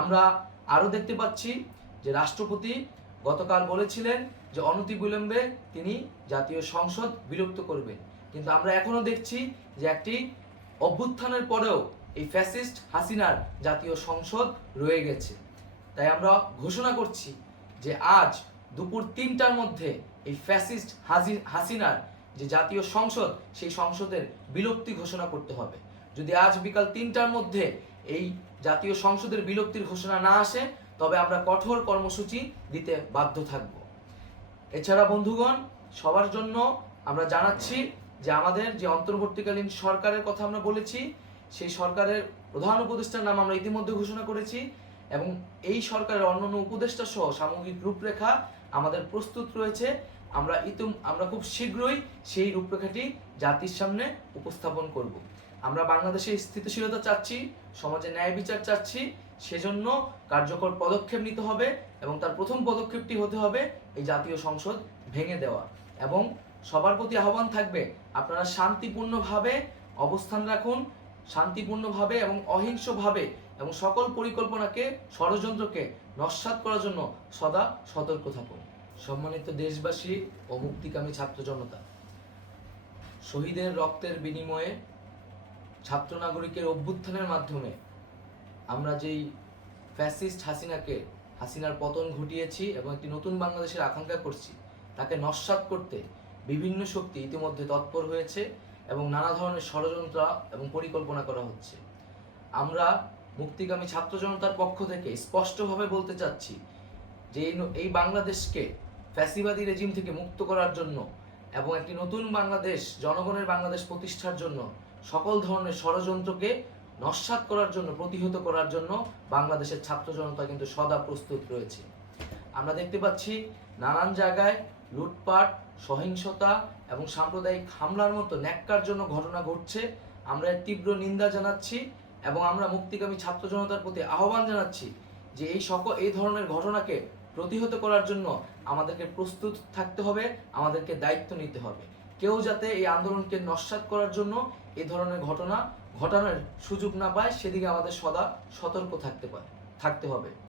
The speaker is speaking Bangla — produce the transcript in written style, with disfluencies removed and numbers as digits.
আমরা আরও দেখতে পাচ্ছি যে রাষ্ট্রপতি গতকাল বলেছিলেন যে অনতিবিলম্বে তিনি জাতীয় সংসদ বিলুপ্ত করবেন, কিন্তু আমরা এখনো দেখছি যে একটি অভ্যুত্থানের পরেও এই ফ্যাসিস্ট হাসিনার জাতীয় সংসদ রয়ে গেছে। তাই আমরা ঘোষণা করছি যে আজ দুপুর 3টার মধ্যে এই ফ্যাসিস্ট হাসিনার যে জাতীয় সংসদ, সেই সংসদের বিলুপ্তি ঘোষণা করতে হবে। যদি আজ বিকাল 3টার মধ্যে এই জাতীয় সংসদের বিলুপ্তির ঘোষণা না আসে, তবে আমরা কঠোর কর্মসূচি দিতে বাধ্য থাকব। এছাড়া বন্ধুগণ, সবার জন্য আমরা জানাচ্ছি যে আমাদের যে অন্তর্বর্তীকালীন সরকারের কথা আমরা বলেছি, সেই সরকারের প্রধান উপদেষ্টার নাম আমরা ইতিমধ্যে ঘোষণা করেছি এবং এই সরকারের অন্যান্য উপদেষ্টা সহ সামগ্রিক রূপরেখা আমাদের প্রস্তুত রয়েছে। আমরা খুব শীঘ্রই সেই রূপরেখাটি জাতির সামনে উপস্থাপন করব। আমরা বাংলাদেশে স্থিতিশীলতা চাচ্ছি, সমাজে ন্যায় বিচার চাচ্ছি, সেজন্য কার্যকর পদক্ষেপ নিতে হবে এবং তার প্রথম পদক্ষেপটি হতে হবে এই জাতীয় সংসদ ভেঙে দেওয়া। এবং সবার প্রতি আহ্বান থাকবে, আপনারা শান্তিপূর্ণভাবে অবস্থান রাখুন, শান্তিপূর্ণভাবে এবং অহিংসভাবে এবং সকল পরিকল্পনাকে, ষড়যন্ত্রকে নস্যাৎ করার জন্য সদা সতর্ক থাকুন। সম্মানিত দেশবাসী ও মুক্তিকামী ছাত্র জনতা, শহীদের রক্তের বিনিময়ে ছাত্র নাগরিকের অভ্যুত্থানের মাধ্যমে আমরা যেই ফ্যাসিস্ট হাসিনার পতন ঘটিয়েছি এবং একটি নতুন বাংলাদেশের আকাঙ্ক্ষা করছি, তাকে নস্যাৎ করতে বিভিন্ন শক্তি ইতিমধ্যে তৎপর হয়েছে এবং নানা ধরনের ষড়যন্ত্র এবং পরিকল্পনা করা হচ্ছে। আমরা মুক্তিকামী ছাত্র জনতার পক্ষ থেকে স্পষ্টভাবে বলতে চাচ্ছি যে এই বাংলাদেশকে ফ্যাসিবাদী রেজিম থেকে মুক্ত করার জন্য এবং একটি নতুন বাংলাদেশ, জনগণের বাংলাদেশ প্রতিষ্ঠার জন্য সকল ধরনের ষড়যন্ত্রকে নস্যাৎ করার জন্য, প্রতিহত করার জন্য বাংলাদেশের ছাত্র জনতা কিন্তু সদা প্রস্তুত রয়েছে। আমরা দেখতে পাচ্ছি নানান জায়গায় লুটপাট, সহিংসতা এবং সাম্প্রদায়িক হামলার মতো ন্যাক্কারজনক ঘটনা ঘটছে। আমরা এর তীব্র নিন্দা জানাচ্ছি এবং আমরা মুক্তিকামী ছাত্র জনতার প্রতি আহ্বান জানাচ্ছি যে এই ধরনের ঘটনাকে প্রতিহত করার জন্য আমাদেরকে প্রস্তুত থাকতে হবে, আমাদেরকে দায়িত্ব নিতে হবে। কেউ যাতে এই আন্দোলনকে নস্যাৎ করার জন্য এই ধরনের ঘটনা ঘটানোর সুযোগ না পায়, সেদিকে আমাদের সদা সতর্ক থাকতে হবে।